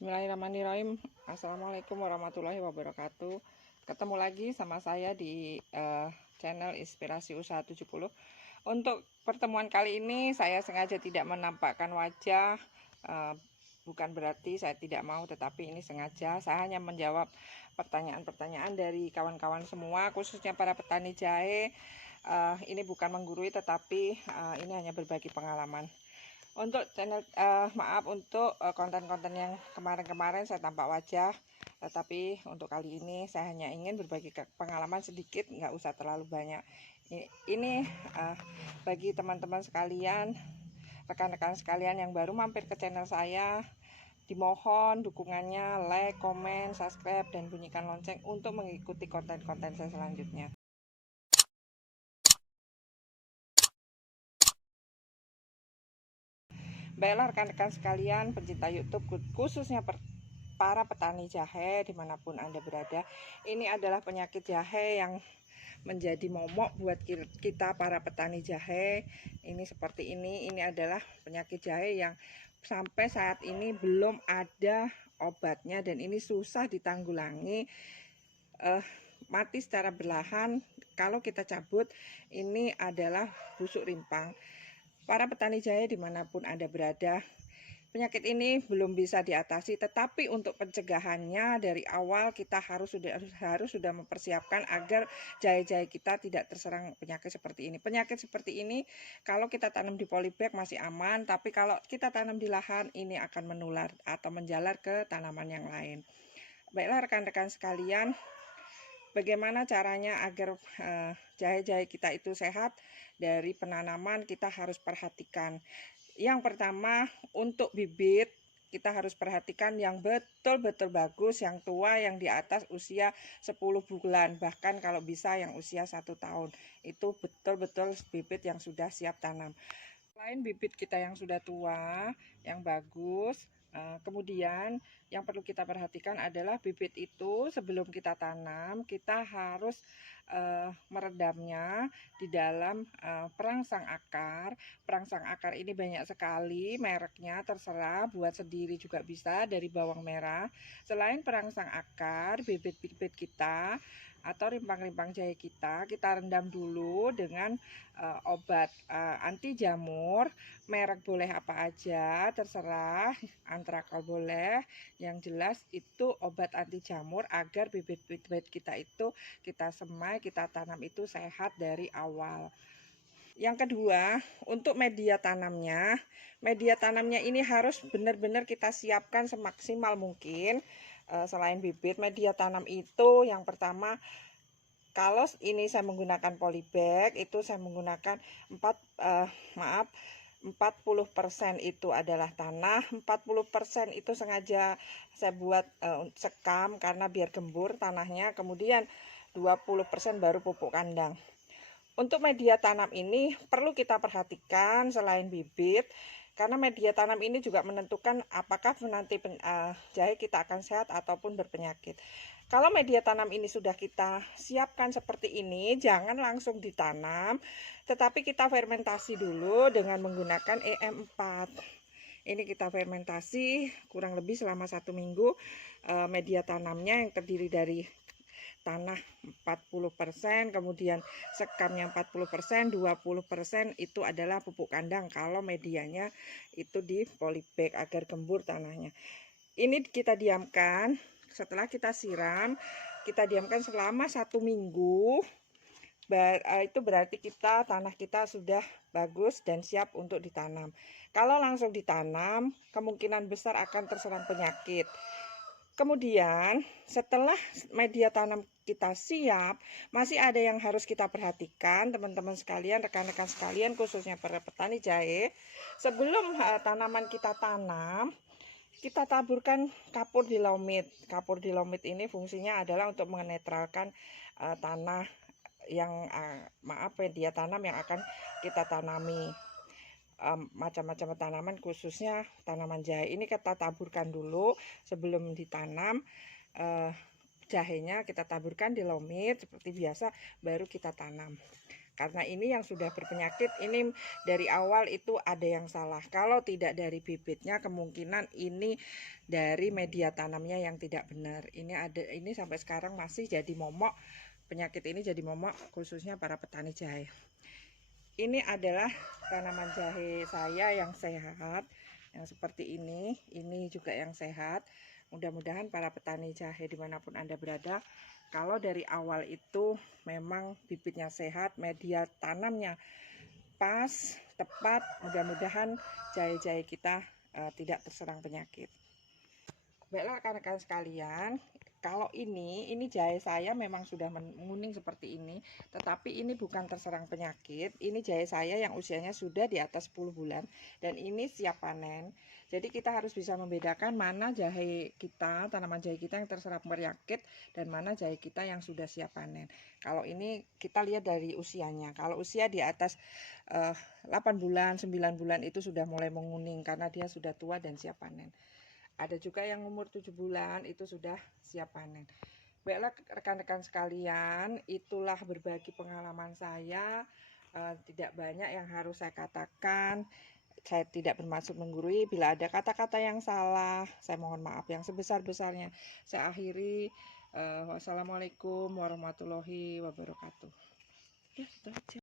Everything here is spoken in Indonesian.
Bismillahirrahmanirrahim. Assalamualaikum warahmatullahi wabarakatuh. Ketemu lagi sama saya di channel Inspirasi Usaha 70. Untuk pertemuan kali ini saya sengaja tidak menampakkan wajah, bukan berarti saya tidak mau, tetapi ini sengaja saya hanya menjawab pertanyaan-pertanyaan dari kawan-kawan semua, khususnya para petani jahe. Ini bukan menggurui, tetapi ini hanya berbagi pengalaman. Untuk channel untuk konten-konten yang kemarin-kemarin saya tampak wajah, tetapi untuk kali ini saya hanya ingin berbagi pengalaman sedikit, nggak usah terlalu banyak. Ini bagi teman-teman sekalian, rekan-rekan sekalian yang baru mampir ke channel saya, dimohon dukungannya, like, komen, subscribe, dan bunyikan lonceng untuk mengikuti konten-konten saya selanjutnya. Baiklah rekan-rekan sekalian pencinta YouTube, khususnya para petani jahe dimanapun Anda berada, ini adalah penyakit jahe yang menjadi momok buat kita para petani jahe. Ini seperti ini adalah penyakit jahe yang sampai saat ini belum ada obatnya, dan ini susah ditanggulangi. Mati secara berlahan kalau kita cabut. Ini adalah busuk rimpang. Para petani jahe dimanapun Anda berada, penyakit ini belum bisa diatasi, tetapi untuk pencegahannya dari awal kita harus sudah mempersiapkan agar jahe-jahe kita tidak terserang penyakit seperti ini. Penyakit seperti ini kalau kita tanam di polybag masih aman, tapi kalau kita tanam di lahan ini akan menular atau menjalar ke tanaman yang lain. Baiklah rekan-rekan sekalian, bagaimana caranya agar jahe-jahe kita itu sehat? Dari penanaman kita harus perhatikan. Yang pertama, untuk bibit kita harus perhatikan yang betul-betul bagus, yang tua, yang di atas usia 10 bulan, bahkan kalau bisa yang usia 1 tahun. Itu betul-betul bibit yang sudah siap tanam. Selain bibit kita yang sudah tua, yang bagus, kemudian yang perlu kita perhatikan adalah bibit itu sebelum kita tanam kita harus meredamnya di dalam perangsang akar. Perangsang akar ini banyak sekali mereknya, terserah, buat sendiri juga bisa dari bawang merah. Selain perangsang akar, bibit-bibit kita atau rimpang-rimpang jahe kita rendam dulu dengan obat anti jamur. Merek boleh apa aja, terserah, antrakal boleh. Yang jelas itu obat anti jamur agar bibit-bibit kita itu kita semai, kita tanam itu sehat dari awal. Yang kedua, untuk media tanamnya ini harus benar-benar kita siapkan semaksimal mungkin. Selain bibit, media tanam itu yang pertama, kalau ini saya menggunakan polybag, itu saya menggunakan 40% itu adalah tanah, 40% itu sengaja saya buat sekam karena biar gembur tanahnya, kemudian 20% baru pupuk kandang. Untuk media tanam ini perlu kita perhatikan selain bibit, karena media tanam ini juga menentukan apakah nanti jahe kita akan sehat ataupun berpenyakit. Kalau media tanam ini sudah kita siapkan seperti ini, jangan langsung ditanam, tetapi kita fermentasi dulu dengan menggunakan EM4. Ini kita fermentasi kurang lebih selama 1 minggu. Media tanamnya yang terdiri dari tanah 40%, kemudian sekamnya 40%, 20% itu adalah pupuk kandang kalau medianya itu di polybag agar gembur tanahnya. Ini kita diamkan, setelah kita siram, kita diamkan selama 1 minggu. Itu berarti tanah kita sudah bagus dan siap untuk ditanam. Kalau langsung ditanam, kemungkinan besar akan terserang penyakit. Kemudian setelah media tanam kita siap, masih ada yang harus kita perhatikan teman-teman sekalian, rekan-rekan sekalian, khususnya para petani jahe. Sebelum tanaman kita tanam, kita taburkan kapur dilomit. Kapur dilomit ini fungsinya adalah untuk menetralkan tanah yang media tanam yang akan kita tanami. Macam-macam tanaman, khususnya tanaman jahe ini kita taburkan dulu sebelum ditanam. Jahenya kita taburkan di lomit seperti biasa, baru kita tanam. Karena ini yang sudah berpenyakit, ini dari awal itu ada yang salah. Kalau tidak dari bibitnya, kemungkinan ini dari media tanamnya yang tidak benar. Ini sampai sekarang masih jadi momok. Penyakit ini jadi momok khususnya para petani jahe. Ini adalah tanaman jahe saya yang sehat, yang seperti ini juga yang sehat. Mudah-mudahan para petani jahe dimanapun Anda berada, kalau dari awal itu memang bibitnya sehat, media tanamnya pas, tepat, mudah-mudahan jahe-jahe kita tidak terserang penyakit. Baiklah rekan-rekan sekalian, kalau ini jahe saya memang sudah menguning seperti ini, tetapi ini bukan terserang penyakit. Ini jahe saya yang usianya sudah di atas 10 bulan dan ini siap panen. Jadi kita harus bisa membedakan mana jahe kita, tanaman jahe kita yang terserang penyakit dan mana jahe kita yang sudah siap panen. Kalau ini kita lihat dari usianya. Kalau usia di atas 8 bulan, 9 bulan itu sudah mulai menguning karena dia sudah tua dan siap panen. Ada juga yang umur 7 bulan itu sudah siap panen. Baiklah rekan-rekan sekalian, itulah berbagi pengalaman saya. Tidak banyak yang harus saya katakan. Saya tidak bermaksud menggurui. Bila ada kata-kata yang salah, saya mohon maaf yang sebesar-besarnya. Saya akhiri. Wassalamualaikum warahmatullahi wabarakatuh. Ya, itu aja.